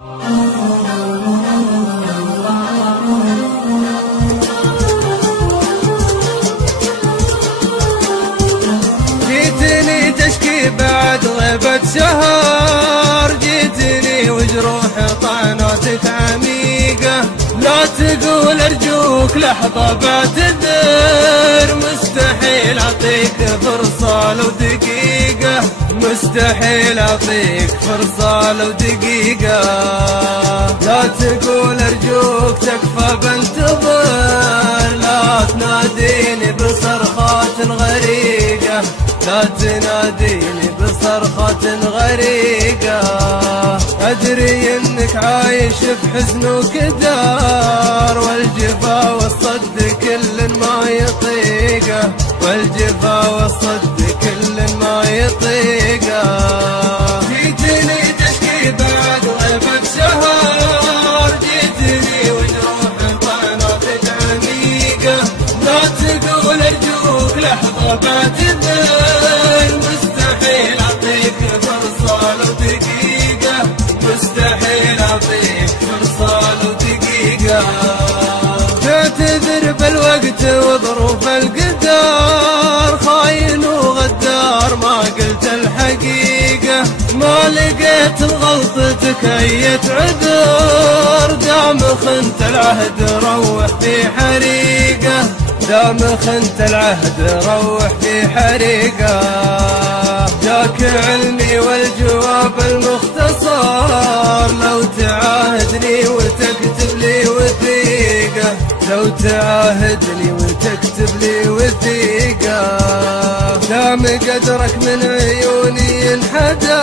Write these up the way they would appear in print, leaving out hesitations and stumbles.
جيتني تشكي بعد غيبة شهر، جيتني وجروح طعناتك عميقة، لا تقول ارجوك لحظة بعتذر، مستحيل اعطيك فرصة لو دقيقة، مستحيل اعطيك فرصة لو دقيقة، لا تقول ارجوك تكفى بنتظر، لا تناديني بصرخات غريقة، لا تناديني بصرخة غريقة، أدري إنك عايش بحزن وكدار، والجفا والصد كل ما يطيقه، والجفا والصد كل ما يطيقه. جيتني تشكي بعد غيبة شهر، جيتني وجروح طعناتك عميقة، لا تقول ارجوك لحظة بعتذر، مستحيل اعطيك فرصة لو دقيقة، مستحيل اعطيك فرصة لو دقيقة. تعتذر بالوقت وظروف القدر، خاين وغدار ما قلت الحقيقة، ما لقيت لغلطتك اي عذر، دام خنت العهد روح في حريقة، دام خنت العهد روح في حريقة. جاك علمي والجواب المختصر، لو تعاهدني وتكتب لي وثيقة، لو تعاهدني وتكتب لي وثيقة، دام قدرك من عيوني انحدر،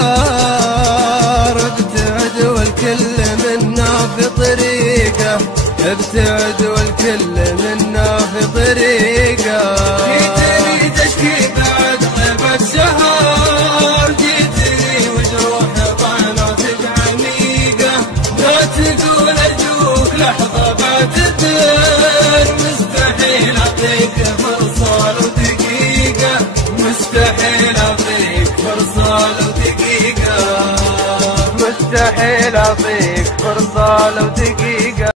ابتعد والكل منا في طريقه، ابتعد والكل منا في طريقه. جيتني تشكي بعد غيبة شهر، جيتني وجروح طعناتك عميقة، لا تقول ارجوك لحظة بعتذر، مستحيل اعطيك فرصة لو دقيقة، مستحيل اعطيك فرصة لو دقيقة، مستحيل اعطيك فرصة لو دقيقة.